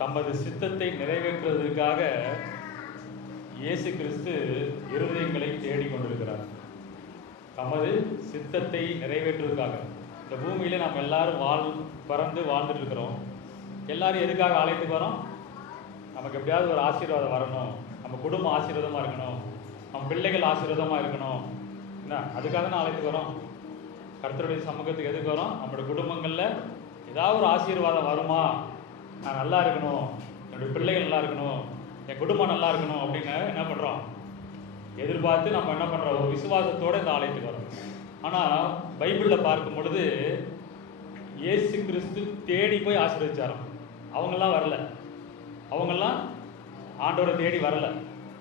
தமது சித்தத்தை நிறைவேற்றுவதற்காக இயேசு கிறிஸ்து இருதயங்களை தேடிக்கொண்டிருக்கிறார். தமது சித்தத்தை நிறைவேற்றுவதற்காக. இந்த பூமியில நம்ம எல்லாரும் பறந்து வாழ்ந்துட்டு இருக்கிறோம். எல்லாரும் எதுக்காக ஆலயத்துக்கு வரோம்? நமக்கு எப்படியாவது ஒரு ஆசீர்வாதம் வரணும், நம்ம குடும்பம் ஆசீர்வாதமா இருக்கணும், நம்ம பிள்ளைகள் ஆசீர்வாதமா இருக்கணும். என்ன, அதுக்காக தான் ஆலயத்துக்கு வரோம். கர்த்தருடைய சமூகத்துக்கு எதுக்கு வரோம்? நம்மளுடைய குடும்பங்கள்ல ஏதாவது ஒரு ஆசீர்வாதம் வருமா, நான் நல்லா இருக்கணும், என்னுடைய பிள்ளைகள் நல்லா இருக்கணும், என் குடும்பம் நல்லா இருக்கணும் அப்படின்னு என்ன பண்றோம்? எதிர்பார்த்து நம்ம என்ன பண்றோம்? ஒரு விசுவாசத்தோட இந்த ஆலயத்துக்கு வரோம். ஆனா பைபிள்ல பார்க்கும் பொழுது இயேசு கிறிஸ்து தேடி போய் ஆசீர்வதிச்சாராம். அவங்கெல்லாம் வரல, அவங்கெல்லாம் ஆண்டவரை தேடி வரல.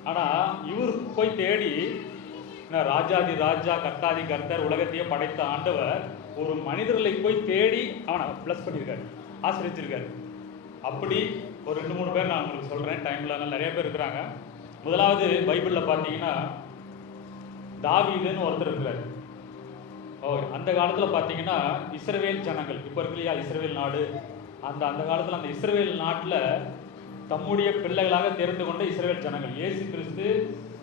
ஆனா இவர் போய் தேடி, ராஜாதி ராஜா கர்த்தாதி கர்த்தர் உலகத்தையே படைத்த ஆண்டவர் ஒரு மனிதர்களை போய் தேடி அவனை பிளஸ் பண்ணியிருக்காரு, ஆசீர்வதிச்சிருக்காரு. அப்படி ஒரு 2-3 பேர் நான் உங்களுக்கு சொல்றேன். டைம்ல நிறைய பேர் இருக்கிறாங்க. முதலாவது பைபிள்ல பார்த்தீங்கன்னா தாவீதுன்னு ஒருத்தர் இருக்கிறார். அந்த காலத்துல பார்த்தீங்கன்னா இஸ்ரவேல் ஜனங்கள், இப்போ இருக்கு இல்லையா இஸ்ரவேல் நாடு, அந்த காலத்துல அந்த இஸ்ரவேல் நாட்டுல தம்முடைய பிள்ளைகளாக தெரிந்து கொண்ட இஸ்ரவேல் ஜனங்கள், இயேசு கிறிஸ்து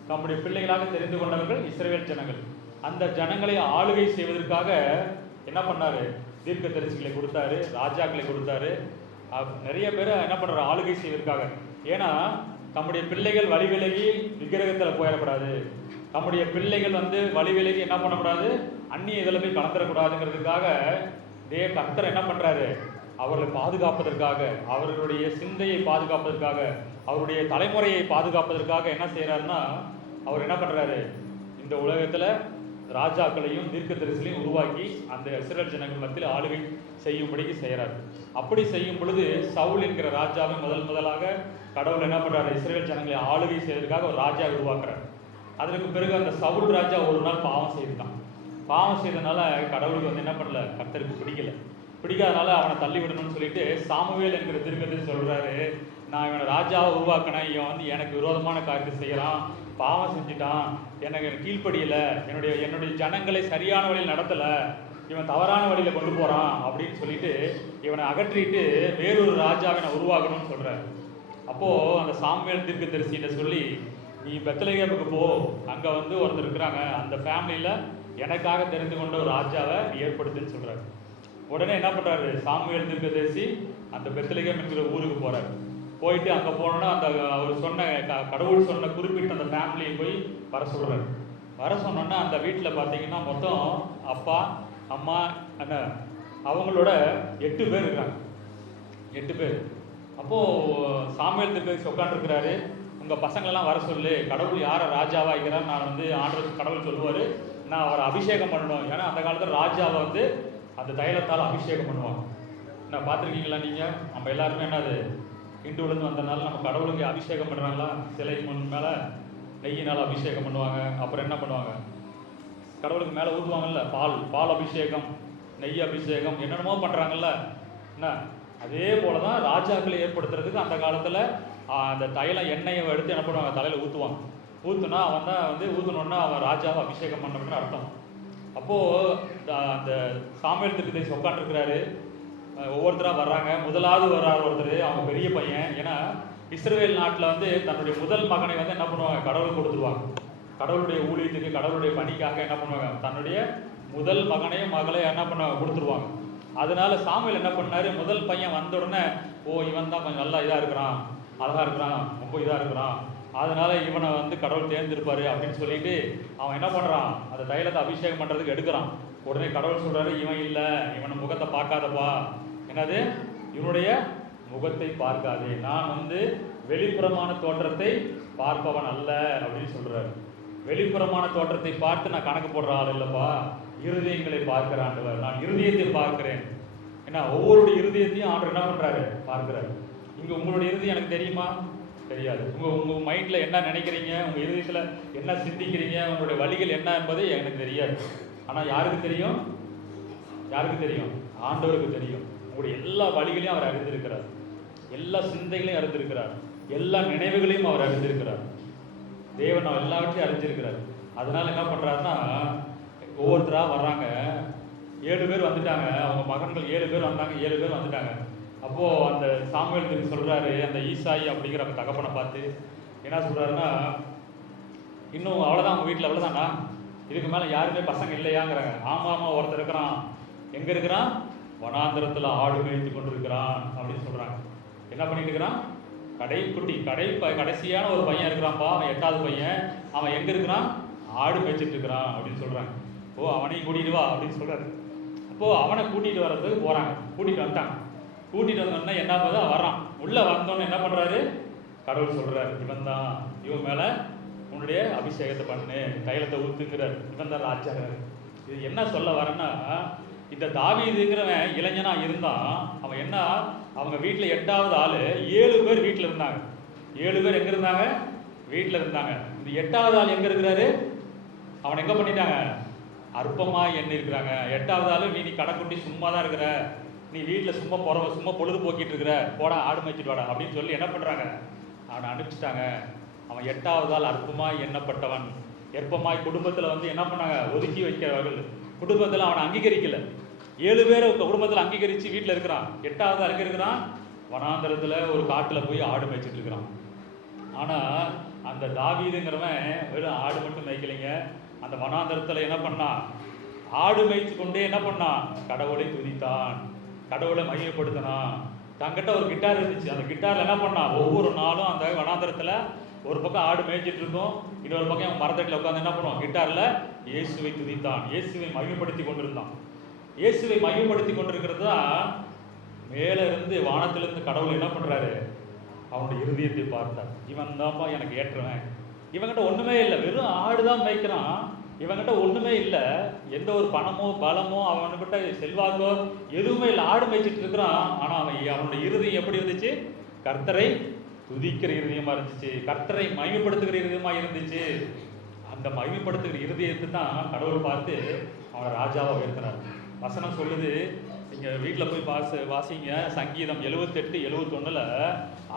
தம்முடைய பிள்ளைகளாக தெரிந்து கொண்டவர்கள் இஸ்ரவேல் ஜனங்கள். அந்த ஜனங்களை ஆளுகை செய்வதற்காக என்ன பண்ணாரு? தீர்க்க தரிசிகளை கொடுத்தாரு, ராஜாக்களை கொடுத்தாரு, நிறைய பேரை என்ன பண்றாரு? ஆளுகை செய்வதற்காக. ஏன்னா தம்முடைய பிள்ளைகள் வழி விலகி விக்கிரகத்துல போயிடக்கூடாது, நம்முடைய பிள்ளைகள் வழி விலகி என்ன பண்ணக்கூடாது? அந்நிய இதில் போய் கலந்துடக்கூடாதுங்கிறதுக்காக கர்த்தர் என்ன பண்றாரு? அவர்களை பாதுகாப்பதற்காக, அவர்களுடைய சிந்தையை பாதுகாப்பதற்காக, அவருடைய தலைமுறையை பாதுகாப்பதற்காக என்ன செய்யறாருன்னா, அவர் என்ன பண்றாரு? இந்த உலகத்துல ராஜாக்களையும் தீர்க்க தரிசிகளையும் உருவாக்கி அந்த இஸ்ரவேல் ஜனங்கள் மத்தியில் ஆளுகை செய்யும்படிக்கு செய்யறாரு. அப்படி செய்யும் பொழுது சவுல் என்கிற ராஜாவை முதலாக கடவுள் என்ன பண்றாரு? இஸ்ரவேல் ஜனங்களை ஆளுகை செய்வதற்காக ஒரு ராஜா உருவாக்குறாரு. அதற்கு பிறகு அந்த சவுல் ராஜா ஒரு நாள் பாவம் செய்துட்டான். பாவம் செய்தனால கடவுளுக்கு என்ன பண்ணல? கர்த்தருக்கு பிடிக்காதனால அவனை தள்ளி விடணும்னு சொல்லிட்டு சாமுவேல் என்கிற தீர்க்கதரிசி சொல்றாரு, நான் இவனை ராஜாவை உருவாக்கினேன், இவன் எனக்கு விரோதமான காரியத்தை செய்யறான், பாவம் செஞ்சுட்டான், எனக்கு கீழ்ப்படியல, என்னுடைய ஜனங்களை சரியான வழியில் நடத்தல, இவன் தவறான வழியில கொண்டு போறான் அப்படின்னு சொல்லிட்டு இவனை அகற்றிட்டு வேறொரு ராஜாவை நான் உருவாக்கணும்னு சொல்றாரு. அப்போ அந்த சாமுவேல் தீர்க்கதரிசிகிட்ட சொல்லி, நீ பெத்லகேமுக்கு போ, அங்க ஒருத்தர் இருக்கிறாங்க, அந்த ஃபேமிலியில எனக்காக தெரிந்து கொண்ட ஒரு ராஜாவை ஏற்படுத்துன்னு சொல்றாரு. உடனே என்ன பண்றாரு? சாமுவேல் தீர்க்கதரிசி அந்த பெத்லகேம் என்கிற ஊருக்கு போறாரு. போயிட்டு அங்க போனோன்னா அந்த அவர் சொன்ன கடவுள் சொன்ன குறிப்பிட்ட அந்த ஃபேமிலியை போய் வர சொல்றாரு. வர சொன்னோன்னா அந்த வீட்டுல பாத்தீங்கன்னா மொத்தம் அப்பா அம்மா அண்ணன் அவங்களோட 8 பேர் இருக்காங்க. 8 பேர். அப்போ சாமுவேல் தீர்க்கதரிசி உட்காந்துருக்கிறாரு. உங்க பசங்களெல்லாம் வர சொல்லு, கடவுள் யாரை ராஜாவா இருக்கிறான்னு நான் ஆண்டவர் கடவுள் சொல்லுவாரு, நான் அவரை அபிஷேகம் பண்ணணும். ஏன்னா அந்த காலத்துல ராஜாவை அந்த தைலத்தால் அபிஷேகம் பண்ணுவாங்க. நான் பார்த்துருக்கீங்களா நீங்க? நம்ம எல்லாருமே என்னது இந்துவிலேருந்து வந்தனால நம்ம கடவுளுக்கு அபிஷேகம் பண்ணுறாங்களா? சிலை முன் மேலே நெய்யினால் அபிஷேகம் பண்ணுவாங்க. அப்புறம் என்ன பண்ணுவாங்க? கடவுளுக்கு மேலே ஊற்றுவாங்கல்ல, பால் அபிஷேகம், நெய் அபிஷேகம், என்னென்னமோ பண்ணுறாங்கல்ல. என்ன அதே போல தான் ராஜாக்களை ஏற்படுத்துறதுக்கு அந்த காலத்தில் அந்த தைலம் எண்ணெயை எடுத்து என்ன பண்ணுவாங்க? தலையில் ஊற்றுவாங்க. ஊற்றுனா அவன் தான் ஊற்றணுன்னா அவன் ராஜாவை அபிஷேகம் பண்ணணும்னு அர்த்தம். அப்போது அந்த சாமுவேல் தீர்க்கதரிசி உட்காந்துருக்கிறாரு. ஒவ்வொருத்தராக வர்றாங்க. முதலாவது வர்றாரு ஒருத்தர், அவங்க பெரிய பையன். ஏன்னா இஸ்ரவேல் நாட்டில் தன்னுடைய முதல் மகனை என்ன பண்ணுவாங்க? கடவுளுக்கு கொடுத்துருவாங்க. கடவுளுடைய ஊழியத்துக்கு, கடவுளுடைய பணிக்காக என்ன பண்ணுவாங்க? தன்னுடைய முதல் மகனையும் மகளையும் என்ன பண்ணுவாங்க? கொடுத்துருவாங்க. அதனால சாமுவேல் என்ன பண்ணாரு? முதல் பையன் வந்த உடனே, இவன் தான் கொஞ்சம் நல்லா இதாக இருக்கிறான், அழகா இருக்கிறான், ரொம்ப இதாக இருக்கிறான், அதனால இவனை கடவுள் தேர்ந்தெடுப்பாரு அப்படின்னு சொல்லிட்டு அவன் என்ன பண்றான்? அந்த தைலத்தை அபிஷேகம் பண்றதுக்கு எடுக்கிறான். உடனே கடவுள் சொல்றாரு, இவன் இல்ல, இவனை முகத்தை பார்க்காதப்பா. என்னது? இவனுடைய முகத்தை பார்க்காதே, நான் வெளிப்புறமான தோற்றத்தை பார்ப்பவன் அல்ல அப்படின்னு சொல்றாரு. வெளிப்புறமான தோற்றத்தை பார்த்து நான் கணக்கு போடுற ஆள் இல்லப்பா, இருதயங்களை பார்க்கிற ஆண்டவர், நான் இருதயத்தை பார்க்கிறேன். ஏன்னா ஒவ்வொருடைய இருதயத்தையும் ஆண்டவர் என்ன பண்றாரு? பார்க்கிறாரு. இங்க உங்களுடைய இருதயம் எனக்கு தெரியுமா? தெரியாது. உங்க மைண்ட்ல என்ன நினைக்கிறீங்க, உங்க இருதயத்துல என்ன சிந்திக்கிறீங்க, உங்களுடைய வழிகள் என்ன என்பது எனக்கு தெரியாது. ஆனா யாருக்கு தெரியும்? யாருக்கு தெரியும்? ஆண்டவருக்கு தெரியும். உங்களுடைய எல்லா வழிகளையும் அவர் அறிந்திருக்கிறார், எல்லா சிந்தைகளையும் அறிந்திருக்கிறார், எல்லா நினைவுகளையும் அவர் அறிந்திருக்கிறார். தேவன் எல்லாவற்றையும் அறிஞ்சிருக்கிறார். அதனால என்ன பண்றாருன்னா, ஒவ்வொருத்தரா வர்றாங்க. 7 பேர் வந்துட்டாங்க. அவங்க மகன்கள் 7 பேர் வந்தாங்க. 7 பேர் வந்துட்டாங்க. அப்போ அந்த சாமுவேல் சொல்றாரு, அந்த ஈசாயி அப்படிங்கிற அந்த தகப்பனை பார்த்து என்ன சொல்றாருன்னா, இன்னும் அவ்வளவுதான், அவங்க வீட்டில் அவ்வளவுதானா, இதுக்கு மேல யாருமே பசங்க இல்லையாங்கிறாங்க. ஆமா ஆமா, ஒருத்தர் இருக்கிறான். எங்க இருக்கிறான்? வனாந்திரத்துல ஆடு மேய்த்து கொண்டிருக்கிறான் அப்படின்னு சொல்றாங்க. என்ன பண்ணிட்டு இருக்கிறான்? கடைசியான ஒரு பையன் இருக்கிறான்ப்பா, அவன் 8வது பையன். அவன் எங்க இருக்கிறான்? ஆடு மேய்ச்சிட்டு இருக்கிறான் அப்படின்னு சொல்றாங்க. ஓ, அவனையும் கூட்டிட்டு வா அப்படின்னு சொல்றாரு. அப்போ அவனை கூட்டிட்டு வர்றதுக்கு போறாங்க. கூட்டிட்டு வந்துட்டாங்க. கூட்டிட்டு வந்தோடனே என்ன பண்ணுது, வர்றான். உள்ள வந்தோன்னு என்ன பண்றாரு, கடவுள் சொல்றாரு, இவன் தான், இவன் மேல உன்னுடைய அபிஷேகத்தை பண்ணு, தைலத்தை ஊத்துக்கிறார், இவன் தான் ராஜாங்கிறார். இது என்ன சொல்ல வரேன்னா, இந்த தாவீதுங்கிறவன் இளைஞனா இருந்தான். அவன் என்ன, அவங்க வீட்டில் 8வது ஆளு, 7 பேர் வீட்டில் இருந்தாங்க. 7 பேர் எங்க இருந்தாங்க? வீட்டில் இருந்தாங்க. இந்த 8வது ஆள் எங்க இருக்கிறாரு? அவன் எங்க பண்ணிட்டாங்க? அற்பமா எண்ணி இருக்கிறாங்க. 8வது ஆளு, நீ கடைக்குட்டி சும்மா தான் இருக்கிற, நீ வீட்டில் சும்மா பொழுது போக்கிட்டு இருக்கிற, போடா ஆடு மேய்ச்சிட்டு வாடா அப்படின்னு சொல்லி என்ன பண்றாங்க, அவனை அனுப்பிச்சிட்டாங்க. அவன் 8வது ஆள் அற்பமாய் எண்ணப்பட்டவன். எற்பமாய் குடும்பத்தில் வந்து என்ன பண்ணாங்க, ஒதுக்கி வைக்கிறவர்கள். குடும்பத்தில் அவனை அங்கீகரிக்கல. 7 பேரை குடும்பத்தில் அங்கீகரித்து வீட்டில் இருக்கிறான். 8வது ஆள் எங்க இருக்கிறான்? வனாந்தரத்தில் ஒரு காட்டில் போய் ஆடு மேய்ச்சிட்டு இருக்கிறான். ஆனால் அந்த தாவீதுங்கிறவன் வெறும் ஆடு மட்டும் மேய்க்கலைங்க. அந்த வனாந்தரத்தில் என்ன பண்ணான்? ஆடு மேய்ச்சி கொண்டே என்ன பண்ணான்? கடவுளை துதித்தான், கடவுளை மையப்படுத்தினான். தங்கிட்ட ஒரு கிட்டார் இருந்துச்சு. அந்த கிட்டாரில் என்ன பண்ணான்? ஒவ்வொரு நாளும் அந்த வனாந்தரத்தில் ஒரு பக்கம் ஆடு மேய்ச்சிட்டு இருக்கும், இன்னொரு பக்கம் அவன் மரத்தட்டில் உட்காந்து என்ன பண்ணுவான்? கிட்டாரில் இயேசுவை துதித்தான், இயேசுவை மையப்படுத்தி கொண்டிருந்தான். இயேசுவை மையப்படுத்தி கொண்டிருக்கிறது தான் மேலே இருந்து வானத்திலிருந்து கடவுள் என்ன பண்ணுறாரு, அவனுடைய இருதயத்தை பார்த்தார். இவன் தான்ப்பா எனக்கு ஏற்றுவன். இவங்கிட்ட ஒன்றுமே இல்லை, வெறும் ஆடு தான் மேய்க்கிறான். இவங்கிட்ட ஒன்றுமே இல்லை, எந்த ஒரு பணமோ பலமோ அவனுக்கிட்ட செல்வாக்கோ எதுவுமே இல்லை, ஆடு மேய்ச்சிட்டு இருக்கிறான். ஆனால் அவனுடைய இருதயம் எப்படி இருந்துச்சு? கர்த்தரை துதிக்கிற இருதயமா இருந்துச்சு, கர்த்தரை மகிமைப்படுத்துகிற இருதயமா இருந்துச்சு. அந்த மகிமைப்படுத்துகிற இருதயத்தை தான் கடவுள் பார்த்து அவனை ராஜாவை உயர்த்தினார். வசனம் சொல்லுது, நீங்க வீட்டில் போய் வாசிங்க, சங்கீதம் 78, 71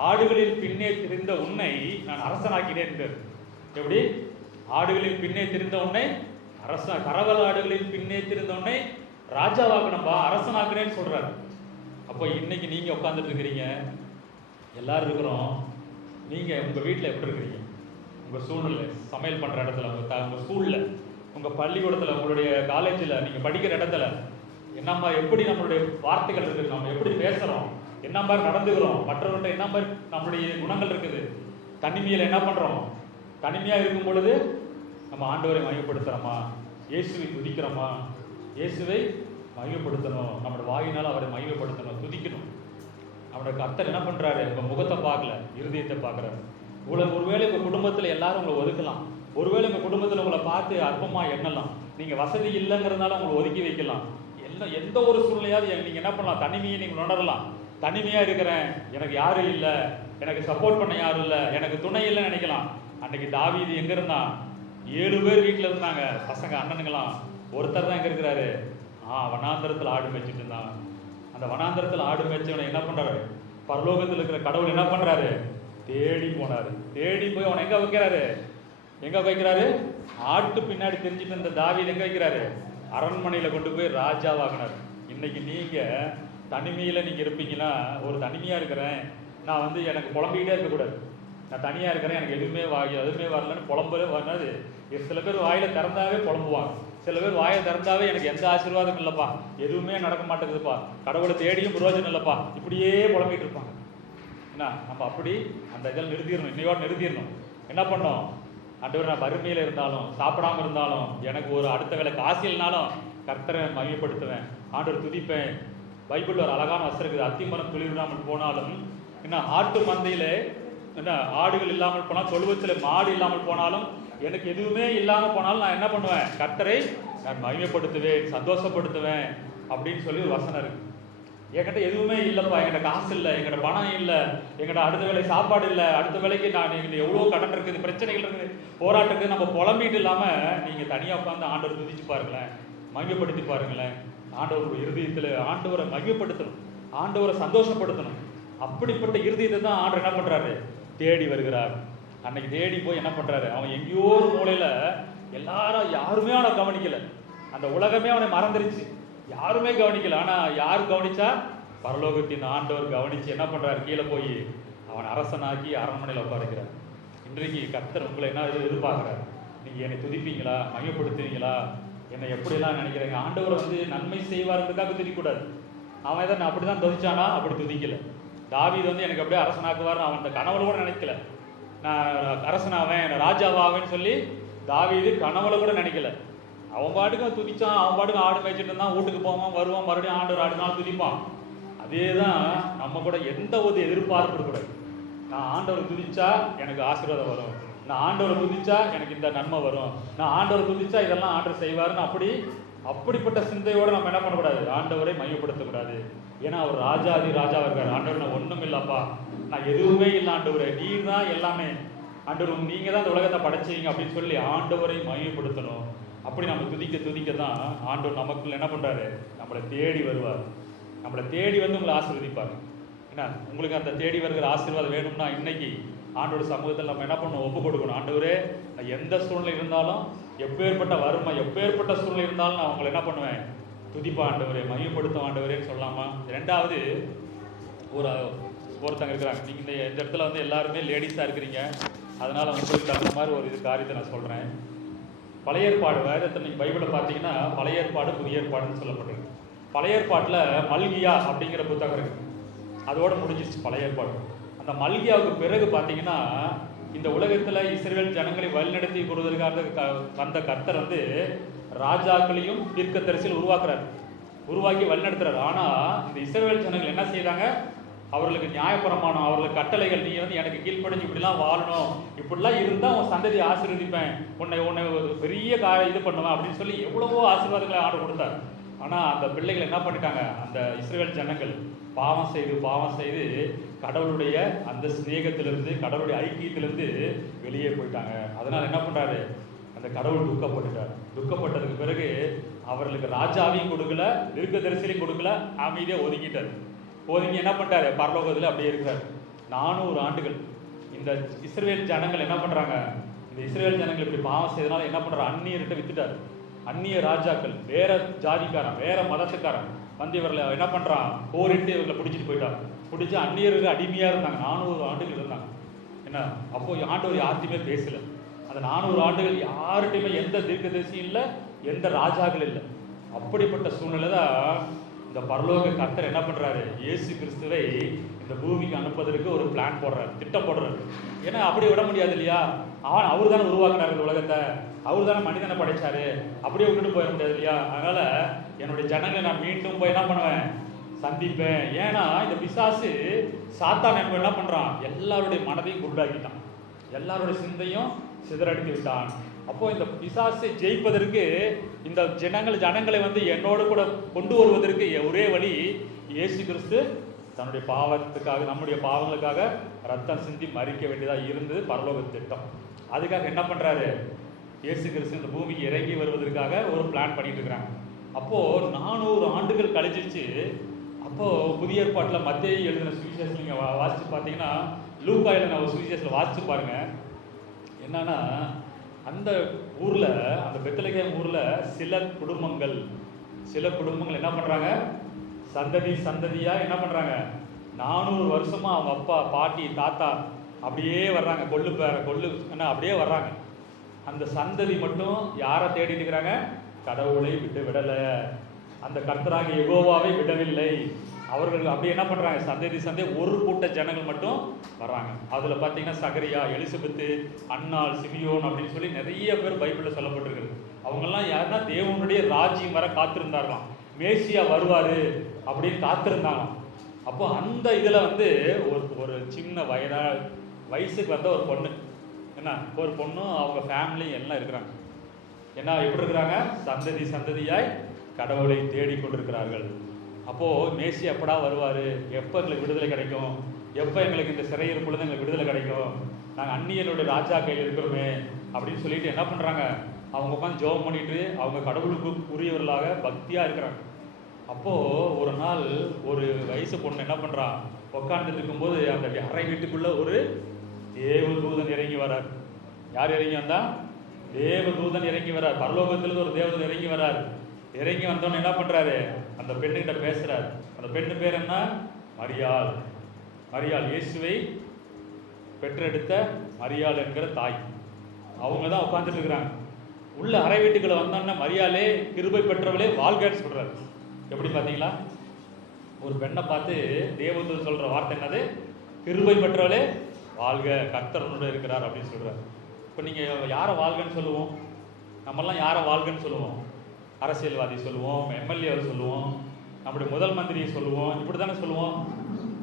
ஆடுகளில் பின்னே திரிந்த உன்னை நான் அரசனாக்கினேன். எப்படி? ஆடுகளில் பின்னே திரிந்த உன்னை கரவல் ஆடுகளில் பின்னே திரிந்த உன்னை ராஜாவாக்கணும்பா, அரசனாக்குனேன்னு சொல்றாரு. அப்போ இன்னைக்கு நீங்க உட்காந்துட்டு இருக்கிறீங்க, எல்லாரும் இருக்கிறோம். நீங்க உங்க வீட்டில் எப்படி இருக்கிறீங்க? உங்க சூழ்நிலை, சமையல் பண்ற இடத்துல, உங்க ஸ்கூல்ல, உங்க பள்ளிக்கூடத்துல, உங்களுடைய காலேஜில், நீங்க படிக்கிற இடத்துல என்ன எப்படி நம்மளுடைய வார்த்தைகள் இருக்குது, நம்ம எப்படி பேசுறோம், என்ன மாதிரி நடந்துக்கிறோம், மற்றவர்கிட்ட என்ன மாதிரி நம்மளுடைய குணங்கள் இருக்குது. தனிமையில் என்ன பண்றோம்? தனிமையா இருக்கும் பொழுது நம்ம ஆண்டவரை மையப்படுத்துறோமா? இயேசுவை துதிக்கிறோமா? இயேசுவை மையப்படுத்தணும், நம்மளோட வாயினால் அவரை மையப்படுத்தணும், துதிக்கணும். அவனோட கர்த்தர் என்ன பண்றாரு? உங்க முகத்தை பார்க்கல, இருதயத்தை பார்க்கறாரு. ஒருவேளை உங்க குடும்பத்துல எல்லாரும் உங்களை ஒதுக்கலாம், ஒருவேளை உங்க குடும்பத்துல உங்களை பார்த்து அற்பமா எண்ணலாம், நீங்க வசதி இல்லைங்கிறதுனால உங்களை ஒதுக்கி வைக்கலாம். எந்த ஒரு சூழ்நிலையாவது நீங்க என்ன பண்ணலாம்? தனிமையை நீங்க உணரலாம். தனிமையா இருக்கிறேன், எனக்கு யாரும் இல்லை, எனக்கு சப்போர்ட் பண்ண யாரும் இல்லை, எனக்கு துணை இல்லைன்னு நினைக்கலாம். அன்னைக்கு தாவீது எங்க இருந்தான்? 7 பேர் வீட்டில் இருந்தாங்க, பசங்க அண்ணனுங்களாம். ஒருத்தர் தான் எங்க இருக்கிறாரு? வனாந்தரத்தில் ஆடு மேய்ச்சிட்டு இருந்தான். அந்த வனாந்தரத்தில் ஆடு மேய்ச்சவனை என்ன பண்றாரு? பரலோகத்தில் இருக்கிற கடவுள் என்ன பண்றாரு? தேடி போனாரு. தேடி போய் அவனை எங்க வைக்கிறாரு? எங்க வைக்கிறாரு? ஆட்டு பின்னாடி தெரிஞ்சுட்டு இருந்த தாவீது எங்க வைக்கிறாரு? அரண்மனையில கொண்டு போய் ராஜாவாகினார். இன்னைக்கு நீங்க தனிமையில நீங்க இருப்பீங்கன்னா, ஒரு தனிமையா இருக்கிறேன் நான் வந்து எனக்கு புலம்பிக்கிட்டே இருக்கக்கூடாது. நான் தனியா இருக்கிறேன், எனக்கு எதுவுமே வரலன்னு புலம்பவே வராது. சில பேர் வாயில திறந்தாவே புலம்புவாங்க, சில பேர் வாயை திறந்தாவே எனக்கு எந்த ஆசீர்வாதம் இல்லைப்பா, எதுவுமே நடக்க மாட்டேங்குதுப்பா, கடவுளை தேடியும் பிரயோஜனம் இல்லைப்பா, இப்படியே புலம்பிட்டு இருப்பாங்க. என்ன, நம்ம அப்படி அந்த இதில் நிறுத்திடணும், இன்னையோடு நிறுத்திடணும். என்ன பண்ணோம்? ஆண்டவர், நான் வறுமையில் இருந்தாலும் சாப்பிடாம இருந்தாலும் எனக்கு ஒரு அடுத்த வேலை காசு இல்லைனாலும் கர்த்தரை மகிமைப்படுத்துவேன், ஆண்டவர் துதிப்பேன். பைபிள் ஒரு அழகான வசனம் இருக்குது, அத்திமரம் துளிர்விடாமல் போனாலும் என்ன, ஆட்டு மந்தையில என்ன ஆடுகள் இல்லாமல் போனால், தொழுவத்தில் மாடு இல்லாமல் போனாலும், எனக்கு எதுவுமே இல்லாமல் போனாலும் நான் என்ன பண்ணுவேன்? கர்த்தரை நான் மகிமைப்படுத்துவேன், சந்தோஷப்படுத்துவேன் அப்படின்னு சொல்லி ஒரு வசனம் இருக்கு. என்கிட்ட எதுவுமே இல்லைப்பா, என்கிட்ட காசு இல்லை, என்கிட்ட பணம் இல்லை, என்கிட்ட அடுத்த வேலை சாப்பாடு இல்லை, அடுத்த வேலைக்கு நான் எங்கிட்ட எவ்வளோ கடன் இருக்குது, பிரச்சனைகள் இருக்குது, போராட்டம் இருக்குது, நம்ம புலம்பிட்டு இல்லாமல் நீங்கள் தனியாக உட்காந்து ஆண்டவர் துதிச்சு பாருங்களேன், மகிமைப்படுத்தி பாருங்களேன். ஆண்டவர் இருதயத்தில் ஆண்டவரை மகிமைப்படுத்தணும், ஆண்டவரை சந்தோஷப்படுத்தணும். அப்படிப்பட்ட இருதயத்தை தான் ஆண்டவர் என்ன பண்ணுறாரு? தேடி வருகிறார். அன்னைக்கு தேடி போய் என்ன பண்ணுறாரு? அவன் எங்கேயோ ஒரு மூலையில் யாருமே அவனை கவனிக்கலை, அந்த உலகமே அவனை மறந்துருச்சு, யாருமே கவனிக்கல. ஆனா யார் கவனிச்சா? பரலோகத்தின் ஆண்டவர் கவனிச்சு என்ன பண்றாரு, கீழே போய் அவன் அரசனாக்கி அரண்மனையில் உட்காருக்கிறார். இன்றைக்கு கர்த்தர் உங்களை என்ன எதிர்பார்க்கிறார்? நீங்க என்னை துதிப்பீங்களா, மையப்படுத்துவீங்களா, என்னை எப்படிலாம் நினைக்கிறீங்க? ஆண்டவர் வந்து நன்மை செய்வார்ன்றதுக்காக துதிக்கூடாது. அவன் எதை அப்படிதான் துதிச்சானா? அப்படி துதிக்கல. தாவீது வந்து எனக்கு அப்படியே அரசனாக்குவார் அவன் அந்த கனவுல கூட நினைக்கல. நான் அரசனாவேன், ராஜாவாவேன்னு சொல்லி தாவீது கனவுல கூட நினைக்கல. அவன் பாட்டுக்கு துதிச்சான், அவன் பாட்டுக்கு ஆடு மேய்ச்சிட்டு இருந்தான், வீட்டுக்கு போவான், வருவான், மறுபடியும் ஆண்டு ஆடு நாள் துதிப்பான். அதே தான் நம்ம கூட எந்த ஒரு எதிர்பார்ப்பு இருக்கக்கூடாது. நான் ஆண்டவரை துதிச்சா எனக்கு ஆசீர்வாதம் வரும், நான் ஆண்டவரை துதிச்சா எனக்கு இந்த நன்மை வரும், நான் ஆண்டவரை துதிச்சா இதெல்லாம் ஆண்டவர் செய்வாருன்னு அப்படிப்பட்ட சிந்தையோடு நம்ம என்ன பண்ணக்கூடாது, ஆண்டவரை மையப்படுத்தக்கூடாது. ஏன்னா அவர் ராஜாதி ராஜாவாக இருக்கார். ஆண்டவர் நான் ஒன்றும் இல்லப்பா, நான் எதுவுமே இல்லை ஆண்டவரே, நீர் தான் எல்லாமே ஆண்டவர், நீங்க தான் இந்த உலகத்தை படைச்சீங்க அப்படின்னு சொல்லி ஆண்டவரை மையப்படுத்தணும். அப்படி நம்ம துதிக்க தான் ஆண்டவர் நமக்குள்ள என்ன பண்றாரு, நம்மளை தேடி வருவார். நம்மளை தேடி வந்து உங்களை ஆசீர்வதிப்பார். என்ன உங்களுக்கு அந்த தேடி வருகிற ஆசீர்வாதம் வேணும்னா இன்னைக்கு ஆண்டோட சமூகத்தில் நம்ம என்ன பண்ணணும், ஒப்பு கொடுக்கணும். ஆண்டவரே, நான் எந்த சூழ்நிலை இருந்தாலும், எப்பேற்பட்ட வறுமை, எப்பேற்பட்ட சூழ்நிலை இருந்தாலும் நான் உங்களை என்ன பண்ணுவேன், துதிப்பா ஆண்டவரே, மையப்படுத்தும் ஆண்டவரேன்னு சொல்லலாமா? ரெண்டாவது, ஒருத்தங்க இருக்கிறாங்க. நீங்கள் இந்த இடத்துல வந்து எல்லாருமே லேடிஸாக இருக்கிறீங்க, அதனால் உங்களுக்கு தகுந்த மாதிரி ஒரு காரியத்தை நான் சொல்கிறேன். பழைய ஏற்பாடு வேதத்தை நீங்கள் பைபிளை பார்த்தீங்கன்னா பழைய ஏற்பாடு புதிய ஏற்பாடுன்னு சொல்லப்பட்டிருக்கு. பழைய ஏற்பாட்டில் மல்கியா அப்படிங்கிற புத்தகம் இருக்குது, அதோட முடிஞ்சிருச்சு பழைய ஏற்பாடு. அந்த மல்கியாவுக்கு பிறகு பார்த்தீங்கன்னா இந்த உலகத்தில் இஸ்ரவேல் ஜனங்களை வழிநடத்தி கொடுவதற்காக வந்த கர்த்தர் வந்து ராஜாக்களையும் தீர்க்கதரிசிகள் உருவாக்கி வழிநடத்துறாரு. ஆனால் இந்த இஸ்ரவேல் ஜனங்கள் என்ன செய்யறாங்க, அவர்களுக்கு நியாயப்பிரமாணம், அவர்களுக்கு கட்டளைகள், நீ வந்து எனக்கு கீழ்ப்படிஞ்சு இப்படிலாம் வாழணும், இப்படிலாம் இருந்தால் உன் சந்ததியை ஆசீர்வதிப்பேன், உன்னை பெரிய இது பண்ணுவேன் அப்படின்னு சொல்லி எவ்வளவோ ஆசீர்வாதங்களை ஆர்டர் கொடுத்தார். ஆனால் அந்த பிள்ளைகள் என்ன பண்ணிட்டாங்க, அந்த இஸ்ரவேல் ஜனங்கள் பாவம் செய்து கடவுளுடைய அந்த சிநேகத்திலிருந்து, கடவுளுடைய ஐக்கியத்திலிருந்து வெளியே போயிட்டாங்க. அதனால் என்ன பண்ணுறாரு, அந்த கடவுள் துக்கப்பட்டதுக்கு பிறகு அவர்களுக்கு ராஜாவையும் கொடுக்கல, தீர்க்கதரிசியையும் கொடுக்கல, அமைதியாக ஒதுங்கி என்ன பண்ணிட்டாரு, பரலோகத்தில் அப்படியே இருக்கிறார். 400 ஆண்டுகள் இந்த இஸ்ரவேல் ஜனங்கள் என்ன பண்ணுறாங்க, இந்த இஸ்ரவேல் ஜனங்கள் இப்படி பாவம் செய்தனால என்ன பண்ணுறாரு, அந்நியர்கிட்ட வித்துட்டார். அந்நிய ராஜாக்கள், வேற ஜாதிக்காரன், வேற மதத்துக்காரன் வந்து இவர்களை என்ன பண்ணுறான், போரிட்டு இவர்களை பிடிச்சி அந்நியருக்கு அடிமையாக இருந்தாங்க. 400 ஆண்டுகள் இருந்தாங்க. என்ன அப்போ ஆண்டவர் யார்கிட்டையுமே பேசல. அந்த 400 ஆண்டுகள் யார்கிட்டையுமே எந்த தீர்க்கதரிசியும் இல்லை, எந்த ராஜாக்கள் இல்லை. அப்படிப்பட்ட சூழ்நிலை தான் இந்த பரலோக கர்த்தர் என்ன பண்றாரு, இயேசு கிறிஸ்துவை இந்த பூமிக்கு அனுப்புவதற்கு ஒரு பிளான் போடுறாரு, திட்டம் போடுறாரு. ஏன்னா அப்படியே விட முடியாது இல்லையா, அவர் தானே உருவாக்குறாரு இந்த உலகத்தை, அவர் தானே மனிதனை படைச்சாரு, அப்படியே விட்டுட்டு போயிட முடியாது இல்லையா. அதனால என்னுடைய ஜனங்களை நான் மீண்டும் போய் என்ன பண்ணுவேன், சந்திப்பேன். ஏன்னா இந்த பிசாசு சாத்தான் என்ன பண்றான், எல்லாருடைய மனதையும் குருடாக்கிட்டான், எல்லாருடைய சிந்தையும் சிதறடித்து விட்டான். அப்போ இந்த பிசாசை ஜெயிப்பதற்கு இந்த ஜனங்களை வந்து என்னோடு கூட கொண்டு வருவதற்கு ஒரே வழி, இயேசு கிறிஸ்து தன்னுடைய பாவத்துக்காக, நம்முடைய பாவங்களுக்காக ரத்தம் சிந்தி மறிக்க வேண்டியதாக இருந்தது பரலோக திட்டம். அதுக்காக என்ன பண்றாரு, இயேசு கிறிஸ்து இந்த பூமிக்கு இறங்கி வருவதற்காக ஒரு பிளான் பண்ணிட்டு இருக்கிறாங்க. அப்போ 400 ஆண்டுகள் கழிச்சிருச்சு. அப்போ புதிய ஏற்பாட்டில் மத்தேயு எழுதின சுவிசேஷம் நீங்க வாசிச்சு பார்த்தீங்கன்னா, லூக்கா எழுதின ஒரு சுவிசேஷத்தில் வாசிச்சு பாருங்க. என்னன்னா, அந்த ஊர்ல, அந்த பெத்லகேம் ஊர்ல சில குடும்பங்கள் என்ன பண்றாங்க, சந்ததியா என்ன பண்றாங்க, 400 வருஷமா அவங்க அப்பா, பாட்டி, தாத்தா அப்படியே வர்றாங்க, கொள்ளு அப்படியே வர்றாங்க. அந்த சந்ததி மட்டும் யாரை தேடிட்டு இருக்கிறாங்க, கடவுளை விடல, அந்த கர்த்தராகிய யெகோவாவை விடவில்லை. அவர்கள் அப்படி என்ன பண்றாங்க, சந்ததி ஒரு கூட்ட ஜனங்கள் மட்டும் வர்றாங்க. அதுல பாத்தீங்கன்னா சகரியா, எலிசபெத்து, அன்னாள், சிமியோன் அப்படின்னு சொல்லி நிறைய பேர் பைபிள்ல சொல்லப்பட்டிருக்கு. அவங்கெல்லாம் யாருன்னா தேவனுடைய ராஜ்யம் வர காத்திருந்தார்களாம், மேசியா வருவாரு அப்படின்னு காத்திருந்தாங்களாம். அப்போ அந்த இதுல வந்து ஒரு சின்ன வயசுக்கு வந்த ஒரு பொண்ணு, என்ன ஒரு பொண்ணும் அவங்க ஃபேமிலி எல்லாம் இருக்கிறாங்க. என்ன எப்படி இருக்கிறாங்க, சந்ததியாய் கடவுளை தேடிக்கொண்டிருக்கிறார்கள். அப்போ மேசி எப்படா வருவாரு, எப்போ எங்களுக்கு விடுதலை கிடைக்கும், எப்போ எங்களுக்கு இந்த சிறையிருப்புலேருந்து எங்களுக்கு விடுதலை கிடைக்கும், நாங்கள் அந்நியனுடைய ராஜா கையில் இருக்கிறோமே அப்படின்னு சொல்லிட்டு என்ன பண்றாங்க, அவங்க உட்காந்து ஜெபம் பண்ணிட்டு அவங்க கடவுளுக்கு உரியவர்களாக பக்தியா இருக்கிறாங்க. அப்போ ஒரு நாள் ஒரு வயசு பொண்ணு என்ன பண்றான், உட்காந்துட்டு இருக்கும்போது அந்த அறை வீட்டுக்குள்ள ஒரு தேவதூதன் இறங்கி வரார். யார் இறங்கி வந்தா, தேவதூதன் இறங்கி வரார். பரலோகத்திலிருந்து ஒரு தேவதூதன் இறங்கி வரார். இறங்கி வந்தோன்னு என்ன பண்றாரு, அந்த பெண்ணுகிட்ட பேசுறார். அந்த பெண்ணு பேர் என்ன? மரியாள். மரியாள் இயேசுவை பெற்றெடுத்த மரியாள் என்கிற தாய். அவங்க தான் உட்கார்ந்துட்டு இருக்கிறாங்க. உள்ள அறை வீட்டுக்குள்ள வந்தோன்னா மரியாளே கிருபை பெற்றவளே வாழ்கன்னு சொல்றாரு. எப்படி பார்த்தீங்களா? ஒரு பெண்ணை பார்த்து தேவதூதன் சொல்ற வார்த்தை என்னது? கிருபை பெற்றவளே வாழ்க, கர்த்தர் உன்னோடு இருக்கிறார் அப்படின்னு சொல்றாரு. இப்போ நீங்க யாரை வாழ்கன்னு சொல்லுவோம்? நம்மெல்லாம் யாரை வாழ்கன்னு சொல்லுவோம்? அரசியல்வாதி சொல்லுவோம், எம்எல்ஏ சொல்லுவோம், நம்முடைய முதல் மந்திரியை சொல்லுவோம், இப்படி தானே சொல்லுவோம்.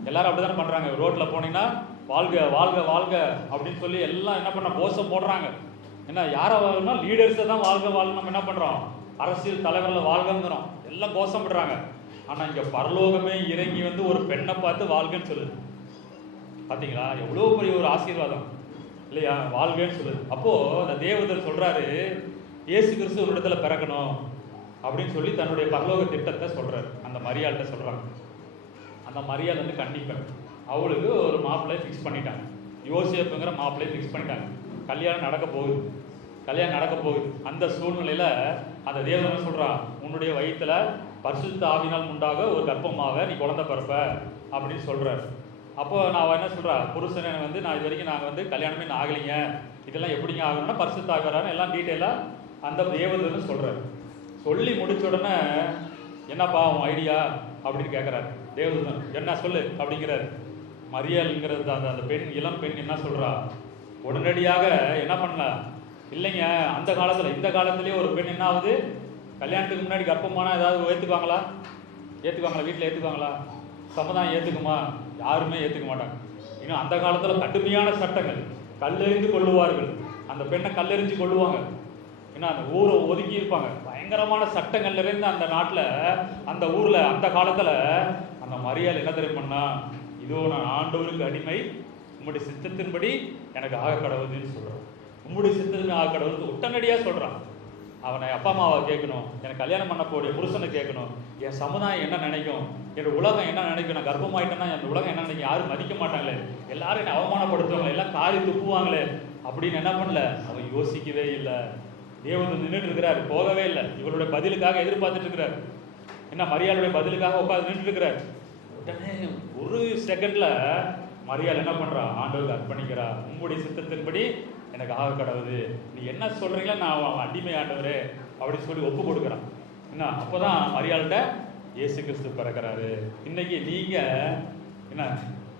எல்லாரும் அப்படி தானே பண்றாங்க. ரோட்ல போனீங்கன்னா வாழ்க வாழ்க வாழ்க அப்படின்னு சொல்லி எல்லாம் என்ன பண்ண கோஷம் போடுறாங்க. என்ன யாரை வாழ்னா லீடர்ஸை தான் வாழ்க வாழ்க நம்ம என்ன பண்றோம்? அரசியல் தலைவரில் வாழ்கங்கிறோம், எல்லாம் கோஷம் போடுறாங்க. ஆனா இங்க பரலோகமே இறங்கி வந்து ஒரு பெண்ணை பார்த்து வாழ்கன்னு சொல்லுது. பாத்தீங்களா? எவ்வளோ பெரிய ஒரு ஆசீர்வாதம் இல்லையா? வாழ்கன்னு சொல்லுது. அப்போ அந்த தேவதூதன் சொல்றாரு, இயேசு கிறிஸ்து ஒரு இடத்துல பிறக்கணும் அப்படின்னு சொல்லி தன்னுடைய பரலோக திட்டத்தை சொல்றாரு. அந்த மரியாள்கிட்ட சொல்றாங்க. அந்த மரியாள் வந்து கண்டிப்பேன் அவளுக்கு ஒரு மாப்பிள்ளையை ஃபிக்ஸ் பண்ணிட்டாங்க. யோசேப்புங்கிற மாப்பிள்ளையை ஃபிக்ஸ் பண்ணிட்டாங்க. கல்யாணம் நடக்க போகுது. அந்த சூழ்நிலையில அந்த தேவதூதன் சொல்றான், உன்னுடைய வயிற்றுல பரிசுத்த ஆவினால் உண்டாக ஒரு கர்ப்பமாக நீ குழந்தை பிறப்ப அப்படின்னு சொல்றாரு. அப்போ நான் என்ன சொல்றா, புருஷனை வந்து நான் இது வரைக்கும் நாங்கள் வந்து கல்யாணமே ஆகலைங்க, இதெல்லாம் எப்படிங்க ஆகணும்னா பரிசுத்த ஆகிறான்னு எல்லாம் டீட்டெயிலாக அந்த தேவதூதன் சொல்றாரு. சொல்லி முடிச்ச உடனே என்னப்பா உன் ஐடியா அப்படின்னு கேட்குறாரு தேவதூதன். என்ன சொல்லு அப்படிங்கிறாரு. மரியாள்ங்கிறது அந்த பெண், இளம் பெண் என்ன சொல்றா, உடனடியாக என்ன பண்ணலாம் இல்லைங்க, அந்த காலத்தில் இந்த காலத்திலேயே ஒரு பெண் என்ன ஆகுது, கல்யாணத்துக்கு முன்னாடி கர்ப்பமானா ஏதாவது ஏற்றுக்குவாங்களா? வீட்டில் ஏற்றுக்குவாங்களா? சமுதாயம் ஏற்றுக்குமா? யாருமே ஏற்றுக்க மாட்டாங்க. இன்னும் அந்த காலத்தில் கடுமையான சட்டங்கள், கல்லெறிந்து கொள்ளுவார்கள். அந்த பெண்ணை கல்லெறிஞ்சு கொள்ளுவாங்க. ஏன்னா அந்த ஊரை ஒதுக்கி இருப்பாங்க. பயங்கரமான சட்டங்கள் நிறைந்த அந்த நாட்டில், அந்த ஊரில், அந்த காலத்தில் அந்த மரியாள் என்ன தெரியுமன்னா, இதோ நான் ஆண்டவருக்கு அடிமை, உம்முடைய சித்தத்தின்படி எனக்கு ஆக கடவுதுன்னு சொல்கிறான். உம்முடைய சித்தத்தின் ஆக கடவுள் உடனடியாக சொல்கிறான். அவனை அப்பா அம்மாவை கேட்கணும், எனக்கு கல்யாணம் பண்ண போடைய புருஷனை கேட்கணும், என் சமுதாயம் என்ன நினைக்கும், என்னோட உலகம் என்ன நினைக்கும், நான் கர்ப்பமாயிட்டேன்னா என் உலகம் என்ன நினைக்கும், யாரும் மதிக்க மாட்டாங்களே, எல்லாரும் என்னை அவமானப்படுத்துவாங்களே, எல்லாம் காரி துப்புவாங்களே அப்படின்னு என்ன பண்ணல, அவன் யோசிக்கவே இல்லை. தேவதூதன் நின்றுட்டு இருக்கிறார், போகவே இல்லை. இவருடைய பதிலுக்காக எதிர்பார்த்துட்டு இருக்கிறார். என்ன மரியாளுடைய பதிலுக்காக உட்காந்து நின்று இருக்கிறார். உடனே ஒரு செகண்ட்ல மரியாள் என்ன பண்றா, ஆண்டவருக்கு அர்ப்பணிக்கிறா. உங்களுடைய சித்தத்தின்படி எனக்கு ஆக கடவுது, நீ என்ன சொல்றீங்களா, நான் அடிமை ஆண்டவரே அப்படின்னு சொல்லி ஒப்பு கொடுக்குறான். என்ன அப்போதான் மரியாள்கிட்ட இயேசு கிறிஸ்து பிறக்கிறாரு. இன்னைக்கு நீங்க என்ன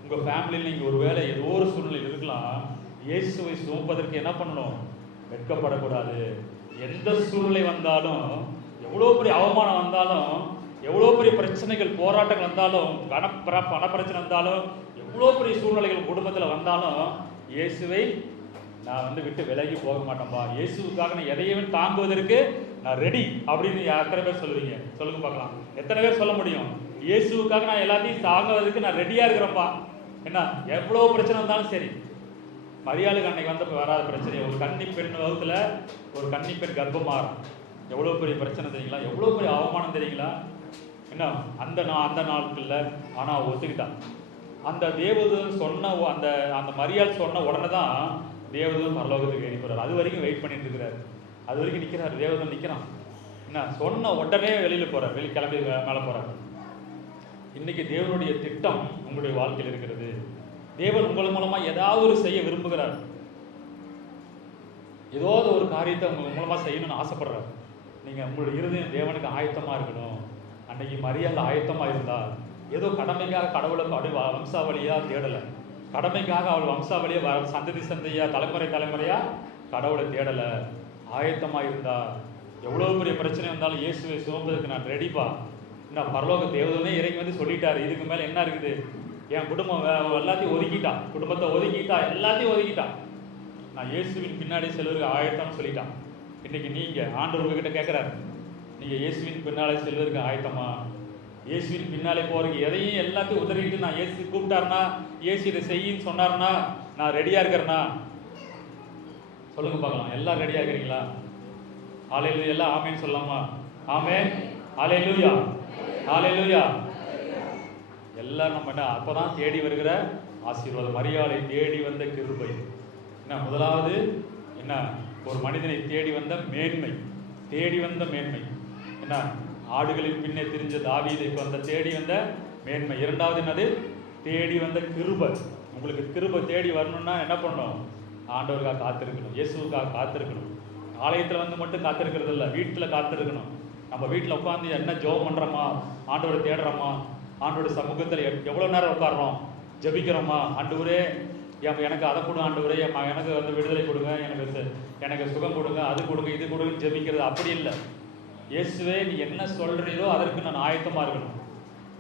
உங்க ஃபேமிலியில் நீங்க ஒரு வேளை ஏதோ ஒரு சூழ்நிலையில் இருக்கலாம். இயேசுவை சுமப்பதற்கு என்ன பண்ணணும்? வெட்கப்படக்கூடாது. எந்த சூழ்நிலை வந்தாலும், எவ்வளோ பெரிய அவமானம் வந்தாலும், எவ்வளோ பெரிய பிரச்சனைகள் போராட்டங்கள் வந்தாலும், பண பிரச்சனை வந்தாலும், எவ்வளோ பெரிய சூழ்நிலைகள் குடும்பத்தில் வந்தாலும், இயேசுவை நான் வந்து விட்டு விலகி போக மாட்டேன்பா, இயேசுக்காக நான் எதையும் தாங்குவதற்கு நான் ரெடி அப்படின்னு எத்தனை பேர் சொல்லுவீங்க? சொல்லுங்க பார்க்கலாம். எத்தனை பேர் சொல்ல முடியும்? இயேசுக்காக நான் எல்லாத்தையும் தாங்குவதற்கு நான் ரெடியா இருக்கிறேன்ப்பா. என்ன எவ்வளோ பிரச்சனை வந்தாலும் சரி. மரியாளுக்கு அன்னைக்கு வந்த வராத பிரச்சனை, ஒரு கன்னி பெண் வகுத்துல ஒரு கன்னி பெண் கர்ப்பமாறும், எவ்வளோ பெரிய பிரச்சனை தெரியுங்களா? எவ்வளோ பெரிய அவமானம் தெரியுங்களா? என்ன அந்த நாட்கள்ல ஆனா ஒத்துக்கிட்டான். அந்த தேவதூதன் சொன்ன அந்த மரியாள் சொன்ன உடனே தான் தேவதூதன் பரலோகத்துக்கு ஏறி போறாரு. அது வரைக்கும் வெயிட் பண்ணிட்டு இருக்கிறாரு. அது வரைக்கும் நிற்கிறாரு. தேவதூதன் நிற்கிறான். என்ன சொன்ன உடனே வெளியில போறார், வெளியே கிளம்பி மேலே போறாரு. இன்னைக்கு தேவனுடைய திட்டம் உங்களுடைய வாழ்க்கையில் இருக்கிறது. தேவன் உங்கள் மூலமா ஏதாவது ஒரு செய்ய விரும்புகிறார். ஏதாவது ஒரு காரியத்தை உங்க மூலமா செய்யணும்னு ஆசைப்படுறாரு. நீங்க உங்களுடைய இருதயம் தேவனுக்கு ஆயத்தமா இருக்கணும். அன்னைக்கு மரியாள் ஆயத்தமா இருந்தா, ஏதோ கடமைக்காக கடவுளை வம்சாவளியா தேடலை, கடமைக்காக அவள் வம்சாவளியா சந்ததி சந்தையா தலைமுறையா கடவுளை தேடலை, ஆயத்தமா இருந்தா, எவ்வளோ பெரிய பிரச்சனை வந்தாலும் இயேசுவை சுமப்பதற்கு நான் ரெடிப்பா. நான் பரலோக தேவதூதனே இறங்கி வந்து சொல்லிட்டாரு, இதுக்கு மேல என்ன இருக்குது? என் குடும்பம் எல்லாத்தையும் ஒதுக்கிட்டான், குடும்பத்தை ஒதுக்கிட்டா, எல்லாத்தையும் ஒதுக்கிட்டான், நான் இயேசுவின் பின்னாடி செல்வதற்கு ஆயத்தம்னு சொல்லிட்டான். இன்னைக்கு நீங்க ஆண்டவர் உங்ககிட்ட கேட்கிறாரு, நீங்க இயேசுவின் பின்னாலே செல்வதற்கு ஆயத்தமா? இயேசுவின் பின்னாலே போறதுக்கு எதையும் எல்லாத்தையும் உதறிட்டு, நான் இயேசு கூப்பிட்டாருன்னா, இயேசு இதை செய்யின்னு சொன்னாருன்னா நான் ரெடியா இருக்கிறேன்னா சொல்லுங்க பார்க்கலாம். எல்லாம் ரெடியா இருக்கிறீங்களா? ஹல்லேலூயா. எல்லாம் ஆமென் சொல்லலாமா? ஆமென். ஹல்லேலூயா, ஹல்லேலூயா. எல்லாம் நம்ம என்ன அப்பதான் தேடி வருகிற ஆசீர்வாதம். மரியாளை தேடி வந்த கிருபை என்ன? முதலாவது என்ன? ஒரு மனிதனை தேடி வந்த மேன்மை, தேடி வந்த மேன்மை என்ன? ஆடுகளின் பின்னே திரிஞ்ச தாவீதுக்கு வந்த தேடி வந்த மேன்மை. இரண்டாவது என்னது? தேடி வந்த கிருபை. உங்களுக்கு கிருபை தேடி வரணும்னா என்ன பண்ணணும்? ஆண்டவருக்காக காத்திருக்கணும், இயேசுக்காக காத்திருக்கணும். ஆலயத்தில் வந்து மட்டும் காத்திருக்கிறது இல்லை, வீட்டில் காத்திருக்கணும். நம்ம வீட்டில் உட்காந்து என்ன ஜெபம் பண்ணுறோமா, ஆண்டவரை தேடுறோமா, ஆண்டோட சமூகத்தில் எவ்வளோ நேரம் உட்காடுறோம், ஜபிக்கிறோமா, ஆண்டவரே எனக்கு அதை கொடு, ஆண்டவரே எனக்கு வந்து விடுதலை கொடுங்க, எனக்கு சுகம் கொடுங்க, அது கொடுங்க, இது கொடுங்க ஜபிக்கிறது அப்படி இல்லை. இயேசுவே நீ என்ன சொல்கிறீரோ அதற்கு நான் ஆயத்தமாக இருக்கணும்.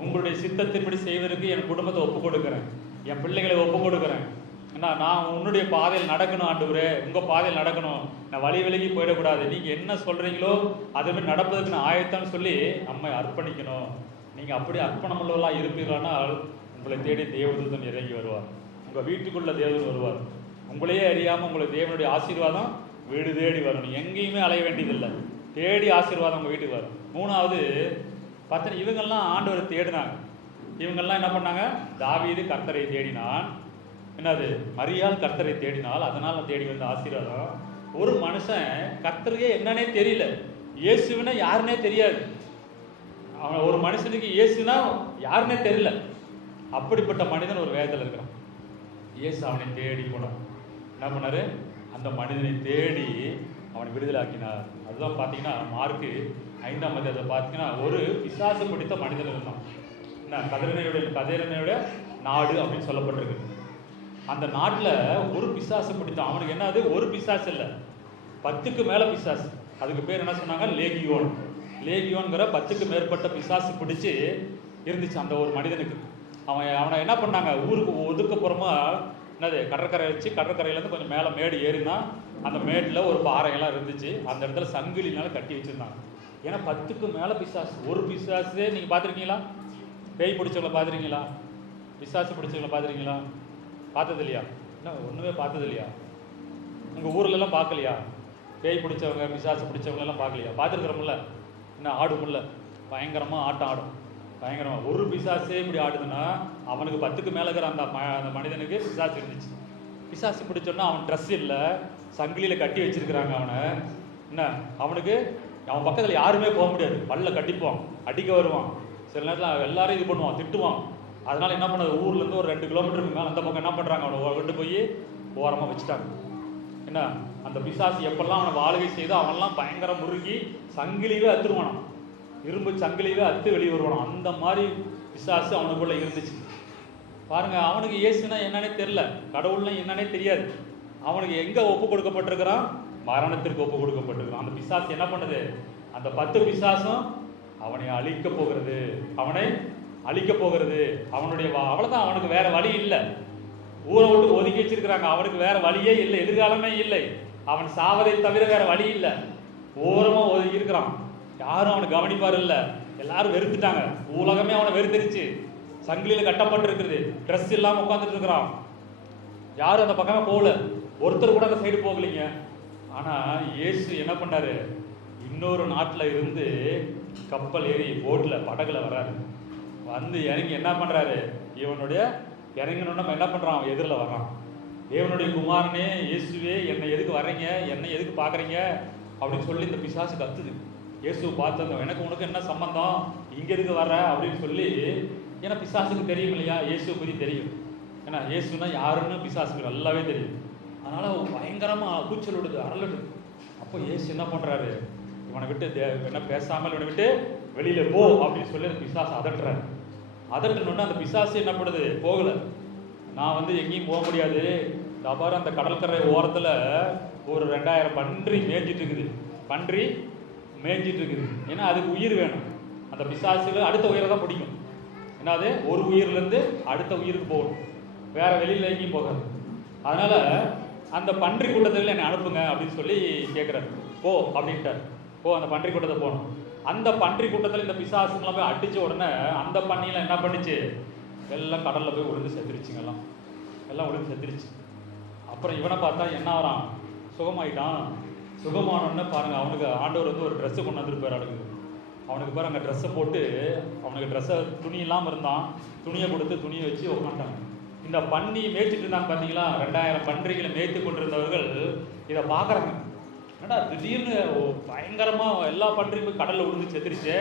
உங்களுடைய சித்தத்தின்படி செய்வதற்கு என் குடும்பத்தை ஒப்பு கொடுக்குறேன், என் பிள்ளைகளை ஒப்பு கொடுக்குறேன். நான் உன்னுடைய பாதையில் நடக்கணும் ஆண்டவரே, உங்கள் பாதையில் நடக்கணும், நான் வழி விலகி போயிடக்கூடாது. நீங்கள் என்ன சொல்கிறீங்களோ அதுமாதிரி நடப்பதற்கு நான் ஆயத்தம்னு சொல்லி நம்மை அர்ப்பணிக்கணும். நீங்கள் அப்படி அர்ப்பணமுள்ளவர்களாக இருப்பீர்களானால் உங்களை தேடி தேவதூதன் இறங்கி வருவார், உங்கள் வீட்டுக்குள்ள தேவதூதன் வருவார். உங்களையே அறியாமல் உங்களுக்கு தேவனுடைய ஆசீர்வாதம் வீடு தேடி வரணும். எங்கேயுமே அலைய வேண்டியதில்லை, தேடி ஆசீர்வாதம் உங்கள் வீட்டுக்கு வரும். மூணாவது பார்த்தீங்கன்னா இவங்கெல்லாம் ஆண்டவரை தேடினாங்க. இவங்கெல்லாம் என்ன பண்ணாங்க? தாவீது கர்த்தரை தேடினான். என்னது? மரியாள் கர்த்தரை தேடினால், அதனால தேடி வந்த ஆசீர்வாதம். ஒரு மனுஷன் கர்த்தருக்கே என்னன்னே தெரியல, இயேசுவினா யாருன்னே தெரியாது. அவன் ஒரு மனுஷனுக்கு இயேசுனா யாருன்னே தெரியல, அப்படிப்பட்ட மனிதன் ஒரு வேதத்தில் இருக்கிறான். இயேசு அவனை தேடி போனான். என்ன பண்ணாரு? அந்த மனிதனை தேடி அவனை விடுதலாக்கினார். அதுதான் பார்த்தீங்கன்னா மார்க்கு 5ஆம் அதிகாரத்தில் பார்த்தீங்கன்னா ஒரு பிசாசு பிடித்த மனிதன் இருந்தான். என்ன? கதிரனையோட நாடு அப்படின்னு சொல்லப்பட்டிருக்கு. அந்த நாட்டில் ஒரு பிசாசு பிடித்தான். அவனுக்கு என்னது? ஒரு பிசாசு இல்லை, 10க்கு மேலே பிசாசு. அதுக்கு பேர் என்ன சொன்னாங்க? லேகியோன். லேகியோன்கிற 10க்கு மேற்பட்ட பிசாசு பிடிச்சி இருந்துச்சு அந்த ஒரு மனிதனுக்கு. அவனை என்ன பண்ணாங்க? ஊருக்கு ஒதுக்கப்புறமா என்னது? கடற்கரை வச்சு, கடற்கரையிலேருந்து கொஞ்சம் மேலே மேடு ஏறினா அந்த மேட்டில் ஒரு பாறையெல்லாம் இருந்துச்சு. அந்த இடத்துல சங்கிலினால கட்டி வச்சுருந்தாங்க. ஏன்னா 10க்கு மேலே பிசாசு. ஒரு பிசாசு நீங்கள் பார்த்துருக்கீங்களா? பேய் பிடிச்சவங்களை பார்த்துருக்கீங்களா? பிசாசு பிடிச்சவங்களை பார்த்துருக்கீங்களா? பார்த்தது இல்லையா? என்ன ஒன்றுமே பார்த்தது இல்லையா? உங்கள் ஊர்லெல்லாம் பார்க்கலையா? பேய் பிடிச்சவங்க, பிசாசு பிடிச்சவங்களெல்லாம் பார்க்கலையா? பார்த்துருக்குறோம்ல, என்ன ஆடுமில்ல, பயங்கரமாக ஆட்டம் ஆடும், பயங்கரமாக. ஒரு பிசாசே இப்படி ஆடுதுன்னா அவனுக்கு 10க்கு மேலே இருக்கிற அந்த மனிதனுக்கு பிசாசு இருந்துச்சு. பிசாசு பிடிச்சோன்னா அவன் ட்ரெஸ் இல்லை, சங்கிலியில் கட்டி வச்சிருக்கிறாங்க அவனை. என்ன? அவனுக்கு அவன் பக்கத்தில் யாருமே போக முடியாது, பல்ல கட்டிப்பான், அடிக்க வருவான், சில நேரத்தில் எல்லாரும் இது பண்ணுவான், திட்டுவான். அதனால என்ன பண்ணது? ஊர்லேருந்து ஒரு 2 கிலோமீட்டருக்கு மேலே அந்த பக்கம் என்ன பண்ணுறாங்க? அவனை கொண்டு போய் ஓரமாக வச்சுட்டாங்க. என்ன? அந்த பிசாசு எப்பெல்லாம் அவனை வாழுகை செய்து அவன்லாம் பயங்கர முருகி சங்கிலியவே அத்துருவானான், இரும்பு சங்கிலியவே அத்து வெளியே வருவானான். அந்த மாதிரி பிசாசு அவனுக்குள்ள இருந்துச்சு பாருங்க. அவனுக்கு இயேசுனா என்னன்னே தெரியல, கடவுள்னா என்னன்னே தெரியாது. அவனுக்கு எங்கே ஒப்பு கொடுக்கப்பட்டிருக்கிறான்? மரணத்திற்கு ஒப்பு கொடுக்கப்பட்டிருக்கிறான். அந்த பிசாசு என்ன பண்ணுது? அந்த 10 பிசாசும் அவனை அழிக்க போகிறது, அவனை அழிக்க போகிறது. அவனுடைய அவ்வளோதான், அவனுக்கு வேற வழி இல்லை. ஊரை விட்டு ஒதுக்கி வச்சிருக்கிறாங்க, அவனுக்கு வேற வழியே இல்லை, எதிர்காலமே இல்லை. அவன் சாவதை தவிர வேற வழி இல்லை. ஓரமாக ஒதுக்கி இருக்கிறான், யாரும் அவனை கவனிப்பார் இல்லை. எல்லாரும் வெறுத்துட்டாங்க, உலகமே அவனை வெறுத்துருச்சு. சங்கிலியில் கட்டப்பட்டிருக்கிறது, ட்ரெஸ் இல்லாமல் உட்காந்துட்டு இருக்கிறான். யாரும் அந்த பக்கமே போகல, ஒருத்தர் கூட அந்த சைடு போகலைங்க. ஆனால் இயேசு என்ன பண்ணாரு? இன்னொரு நாட்டில் இருந்து கப்பல் ஏறி போட்டில் படகுல வர்றாரு. வந்து இறங்கி என்ன பண்ணுறாரு? இவனுடைய இறங்கணுன்னா நம்ம என்ன பண்ணுறான்? அவன் எதிரில் வர்றான். தேவனுடைய குமாரனே இயேசுவே, என்னை எதுக்கு வர்றீங்க, என்னை எதுக்கு பார்க்குறீங்க அப்படின்னு சொல்லி இந்த பிசாசு கத்துது. இயேசுவை பார்த்தோம், எனக்கு உனக்கு என்ன சம்பந்தம், இங்கே எதுக்கு வர்ற அப்படின்னு சொல்லி. ஏன்னா பிசாசுக்கு தெரியும் இல்லையா, இயேசுவை பற்றி தெரியும். ஏன்னா இயேசுனா யாருன்னு பிசாசுக்கு நல்லாவே தெரியும். அதனால் பயங்கரமாக கூச்சல் விடுது, அரளுது. அப்போ இயேசு என்ன பண்ணுறாரு? இவனை விட்டு என்ன பேசாமல் இவனை விட்டு வெளியில் போ அப்படின்னு சொல்லி அந்த பிசாசு அதட்டுறாரு. அதட்டணுன்னா அந்த பிசாசு என்ன பண்ணுது? போகலை, நான் வந்து எங்கேயும் போக முடியாது. அப்பாரு அந்த கடற்கரை ஓரத்தில் ஒரு 2000 பன்றி மேய்ஞ்சிட்டு இருக்குது. பன்றி மேய்ஞ்சிட்டு இருக்குது. ஏன்னா அதுக்கு உயிர் வேணும். அந்த பிசாசுகள் அடுத்த உயிரை தான் பிடிக்கும். என்னது? ஒரு உயிர்லேருந்து அடுத்த உயிருக்கு போகணும், வேற வெளியில் எங்கேயும் போகாது. அதனால அந்த பன்றி கூட்டத்தில் என்னை அனுப்புங்க அப்படின்னு சொல்லி கேட்குறாரு. போ அப்படின்ட்டார். போ, அந்த பன்றி கூட்டத்தை போகணும். அந்த பன்றி கூட்டத்தில் இந்த பிசாசுங்கெல்லாம் போய் அடித்த உடனே அந்த பண்ணியெல்லாம் என்ன பண்ணிச்சு? எல்லாம் கடலில் போய் விழுந்து செத்துருச்சுங்க. எல்லாம் விழுந்து செத்துருச்சு. அப்புறம் இவனை பார்த்தா என்ன ஆகிறான்? சுகமாயிட்டான். சுகமானோன்னு பாருங்கள், அவனுக்கு ஆண்டவர் வந்து ஒரு ட்ரெஸ்ஸை கொண்டு வந்துருப்பார். அவனுக்கு பாரு அங்கே ட்ரெஸ்ஸை போட்டு, அவனுக்கு ட்ரெஸ்ஸை துணி இல்லாமல் இருந்தான், துணியை கொடுத்து துணியை வச்சு உட்காந்துட்டாங்க. இந்த பன்னி மேய்ச்சிட்டு இருந்தாங்க பார்த்தீங்களா, 2000 பன்றிகளை மேய்த்து கொண்டிருந்தவர்கள் இதை பார்க்குறாங்க. என்னடா திடீர்னு பயங்கரமாக எல்லா பன்றியும் கடலில் விழுந்து செத்துருச்சு,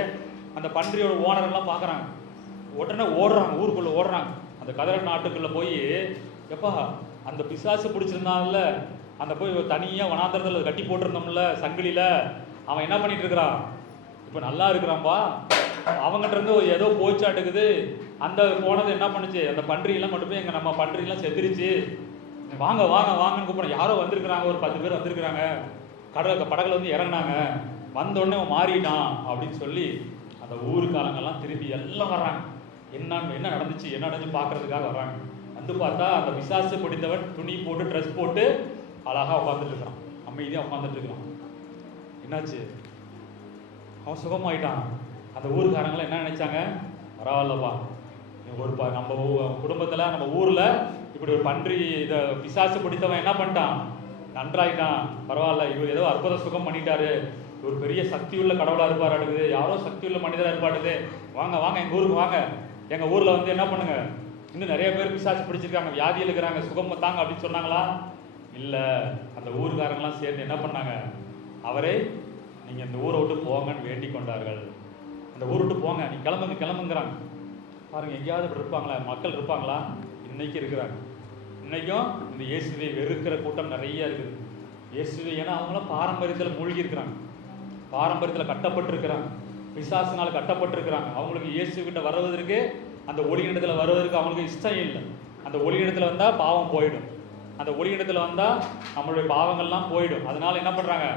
அந்த பன்றியோட ஓனரெல்லாம் பார்க்குறாங்க. உடனே ஓடுறாங்க, ஊருக்குள்ளே ஓடுறாங்க. அந்த கதற நாட்டுக்குள்ளே போய், எப்பா அந்த பிசாசு பிடிச்சிருந்தான்ல, அந்த போய் தனியாக வனாந்தரத்தில் கட்டி போட்டிருந்தோம்ல சங்கிலியில், அவன் என்ன பண்ணிட்டு இருக்கிறான், இப்போ நல்லா இருக்கிறான்பா. அவங்ககிட்ட இருந்து ஏதோ போச்சாட்டுக்குது. அந்த போனது என்ன பண்ணுச்சு, அந்த பன்றியெல்லாம் கொண்டு போய் எங்கள் நம்ம பன்றியெல்லாம் செத்துருச்சு, வாங்க வாங்க வாங்கன்னு கூப்பிட. யாரோ வந்திருக்கிறாங்க, ஒரு 10 பேர் வந்திருக்கிறாங்க, படகுல வந்து இறங்கினாங்க. வந்தோடனே அவன் மாறிட்டான் அப்படின்னு சொல்லி அந்த ஊருக்காரங்கெல்லாம் திரும்பி எல்லாம் வர்றாங்க. என்ன நடந்துச்சு பார்க்கறதுக்காக வர்றாங்க. வந்து பார்த்தா அந்த பிசாசு பிடித்தவன் துணி போட்டு ட்ரெஸ் போட்டு அழகாக உட்காந்துட்டு இருக்கிறான், அமைதியாக உட்காந்துட்டு இருக்கிறான். என்னாச்சு, அவன் சுகமாயிட்டான். அந்த ஊருக்காரங்களாம் என்ன நினைச்சாங்க, பரவாயில்லப்பா, ஒரு நம்ம குடும்பத்தில் நம்ம ஊரில் இப்படி ஒரு பன்றி இதை பிசாசு பிடித்தவன் என்ன பண்ணிட்டான், நன்றாயிட்டான், பரவாயில்ல, இவர் ஏதோ அற்புத சுகம் பண்ணிட்டாரு, ஒரு பெரிய சக்தி உள்ள கடவுளாக இருப்பார் அடுக்குது, யாரோ சக்தி உள்ள மனிதராக இருப்பாடுது, வாங்க வாங்க எங்கள் ஊருக்கு வாங்க, எங்கள் ஊரில் வந்து என்ன பண்ணுங்க, இன்னும் நிறைய பேர் பிசாசு பிடிச்சிருக்காங்க, வியாதியில் இருக்கிறாங்க, சுகம் தாங்க அப்படின்னு சொன்னாங்களா? இல்லை. அந்த ஊருக்காரங்களாம் சேர்ந்து என்ன பண்ணாங்க, அவரே நீங்கள் இந்த ஊரை விட்டு போங்கன்னு வேண்டிக் கொண்டார்கள். அந்த ஊரை விட்டு போங்க, நீ கிளம்புங்கிறாங்க. பாருங்க, எங்கேயாவது இப்படி இருப்பாங்களா, மக்கள் இருப்பாங்களா? இன்னைக்கு இருக்கிறாங்க. இன்னைக்கும் இந்த இயேசுவை வெறுக்கிற கூட்டம் நிறைய இருக்குது. இயேசுவை ஏன்னா அவங்களாம் பாரம்பரியத்தில் மூழ்கி இருக்கிறாங்க, பாரம்பரியத்தில் கட்டப்பட்டிருக்கிறாங்க, பிசாசினால் கட்டப்பட்டிருக்கிறாங்க. அவங்களுக்கு இயேசுகிட்ட வருவதற்கு, அந்த ஒளியிடத்தில் வருவதற்கு அவங்களுக்கு இஷ்டம் இல்லை. அந்த ஒளியிடத்தில் வந்தால் பாவம் போயிடும், அந்த ஒளியிடத்தில் வந்தால் நம்மளுடைய பாவங்கள்லாம் போயிடும். அதனால என்ன பண்ணுறாங்க,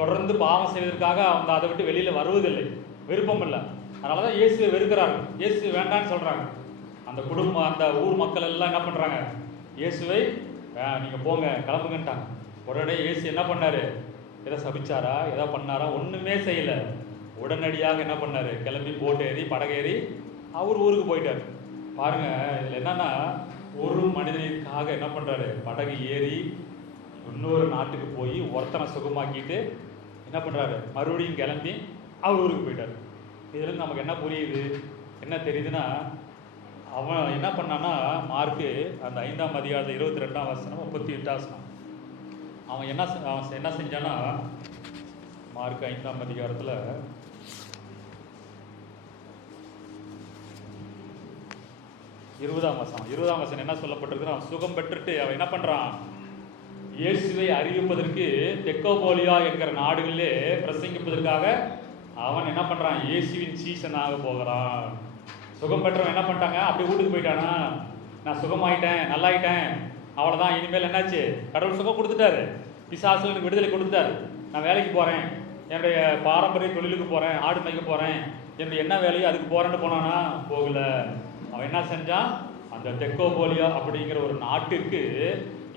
தொடர்ந்து பாவம் செய்வதற்காக அவங்க அதை விட்டு வெளியில் வருவதில்லை, விருப்பம் இல்லை. அதனால தான் இயேசுவை வெறுக்கிறார்கள், இயேசு வேண்டான்னு சொல்கிறாங்க. அந்த குடும்பம், அந்த ஊர் மக்கள் எல்லாம் என்ன பண்ணுறாங்க, இயேசுவை நீங்கள் போங்க கிளம்புங்கன்ட்டாங்க. உடனே இயேசு என்ன பண்ணார், எதை சபிச்சாரா, எதை பண்ணாரா? ஒன்றுமே செய்யலை. உடனடியாக என்ன பண்ணார், கிளம்பி போட்டு ஏறி படகேறி அவர் ஊருக்கு போயிட்டார். பாருங்க, இதில் என்னன்னா, ஒரு மனிதனுக்காக என்ன பண்ணுறாரு, படகு ஏறி இன்னொரு நாட்டுக்கு போய் ஒருத்தனை சுகமாக்கிட்டு என்ன பண்ணுறாரு, மறுபடியும் கிளம்பி அவர் ஊருக்கு போயிட்டார். இதுலேருந்து நமக்கு என்ன புரியுது, என்ன தெரியுதுன்னா, அவன் என்ன பண்ணான்னா, மார்க்கு அந்த 5ஆம் அதிகாரத்தில் 22ஆம் வசனம் 38ஆம் வசனம், அவன் என்ன செஞ்சான்னா, மார்க் 5ஆம் அதிகாரத்தில் 20ஆம் வசனம் என்ன சொல்லப்பட்டிருக்கு, அவன் சுகம் பெற்றுட்டு அவன் என்ன பண்றான், இயேசுவை அறிவிப்பதற்கு தெக்கோபோலியா என்கிற நாடுகளிலே பிரசங்கிப்பதற்காக அவன் என்ன பண்றான், இயேசுவின் சீசனாக போகிறான். சுகம் பெற்றவன் என்ன பண்ணிட்டாங்க, அப்படி வீட்டுக்கு போயிட்டானா, நான் சுகமாயிட்டேன், நல்லாயிட்டேன், அவ்வளோதான், இனிமேல் என்னாச்சு, கடவுள் சுகம் கொடுத்துட்டாரு, பிசாசுல எனக்கு விடுதலை கொடுத்துட்டாரு, நான் வேலைக்கு போகிறேன், என்னுடைய பாரம்பரிய தொழிலுக்கு போகிறேன், ஆடு மேய்க்க போகிறேன், என்னுடைய என்ன வேலையோ அதுக்கு போகிறேன்னு போனானா, போகல. அவன் என்ன செஞ்சான், அந்த தெக்கோபோலியா அப்படிங்கிற ஒரு நாட்டிற்கு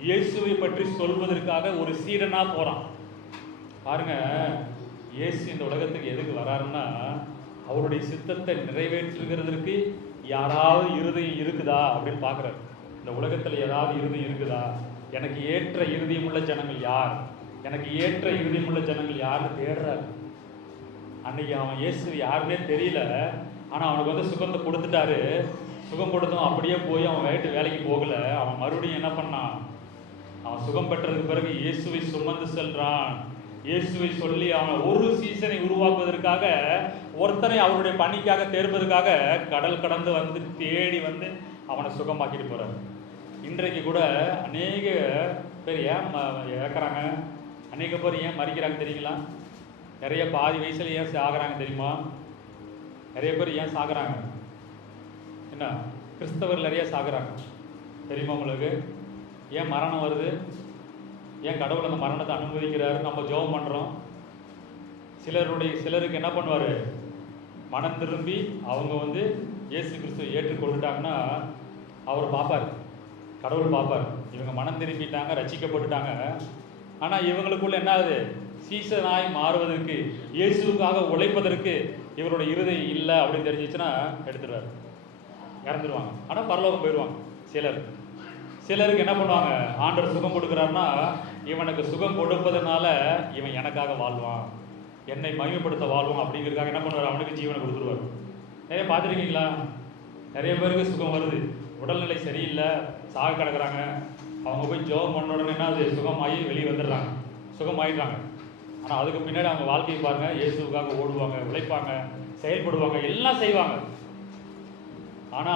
இயேசுவை பற்றி சொல்வதற்காக ஒரு சீடனா போகிறான். பாருங்க, இயேசு இந்த உலகத்துக்கு எதுக்கு வராருன்னா, அவருடைய சித்தத்தை நிறைவேற்றுகிறதற்கு யாராவது இருதயம் இருக்குதா அப்படின்னு பார்க்குறாரு. இந்த உலகத்தில் ஏதாவது இருதயம் இருக்குதா, எனக்கு ஏற்ற இருதயம் உள்ள ஜனங்கள் யார், எனக்கு ஏற்ற இருதயம் உள்ள ஜனங்கள் யாருன்னு தேடுறாரு. அன்னைக்கு அவன் இயேசு யாருமே தெரியல, ஆனால் அவனுக்கு வந்து சுகத்தை கொடுத்துட்டாரு. சுகம் கொடுத்தும் அப்படியே போய் அவன் வேலைக்கு போகல. அவன் மறுபடியும் என்ன பண்ணான், அவன் சுகம் பெற்றதுக்கு பிறகு இயேசுவை சுமந்து செல்றான். இயேசுவை சொல்லி அவன் ஒரு சீசனை உருவாக்குவதற்காக, ஒருத்தனை அவருடைய பணிக்காக தேர்வதற்காக கடல் கடந்து வந்து தேடி வந்து அவனை சுகமாக்கிட்டு போறாரு. இன்றைக்கு கூட அநேக பேர் ஏன் இறக்குறாங்க, அநேக பேர் ஏன் மறிக்கிறாங்க தெரியுங்களா? நிறைய பாதி வயசுல ஏன் சாகுறாங்க தெரியுமா? நிறைய பேர் ஏன் சாகுறாங்க, என்ன கிறிஸ்தவர் நிறைய சாகுறாங்க தெரியுமா உங்களுக்கு? ஏன் மரணம் வருது, ஏன் கடவுள் அந்த மரணத்தை அனுமதிக்கிறாரு? நம்ம ஜெபம் பண்ணுறோம். சிலருக்கு என்ன பண்ணுவார், மனம் திரும்பி அவங்க வந்து இயேசு கிறிஸ்துவை ஏற்றுக்கொண்டுட்டாங்கன்னா அவர் பார்ப்பார், கடவுள் பார்ப்பார், இவங்க மனம் திரும்பிட்டாங்க, ரட்சிக்கப்பட்டுட்டாங்க. ஆனால் இவங்களுக்குள்ள என்ன ஆகுது, சீசனாய் மாறுவதற்கு, இயேசுக்காக உழைப்பதற்கு இவரோட இருதயம் இல்லை அப்படின்னு தெரிஞ்சிச்சுன்னா எடுத்துடுவார், இறந்துடுவாங்க. ஆனால் பரலோகம் போயிடுவாங்க. சிலருக்கு என்ன பண்ணுவாங்க, ஆண்டவர் சுகம் கொடுக்குறாருன்னா இவனுக்கு சுகம் கொடுப்பதனால இவன் எனக்காக வாழ்வான், என்னை மகிமைப்படுத்த வாழ்வான் அப்படிங்கிறதுக்காக என்ன பண்ணுவார், அவனுக்கு ஜீவனை கொடுத்துருவார். நிறைய பார்த்துருக்கீங்களா? நிறைய பேருக்கு சுகம் வருது, உடல்நிலை சரியில்லை, சாக கிடக்குறாங்க, அவங்க போய் ஜெபம் பண்ண உடனே என்ன அது சுகமாகி வெளியே வந்துடுறாங்க, சுகமாயிடுறாங்க. ஆனால் அதுக்கு பின்னாடி அவங்க வாழ்க்கையை பாருங்கள், இயேசுக்காக ஓடுவாங்க, உழைப்பாங்க, செயல்படுவாங்க, எல்லாம் செய்வாங்க. ஆனா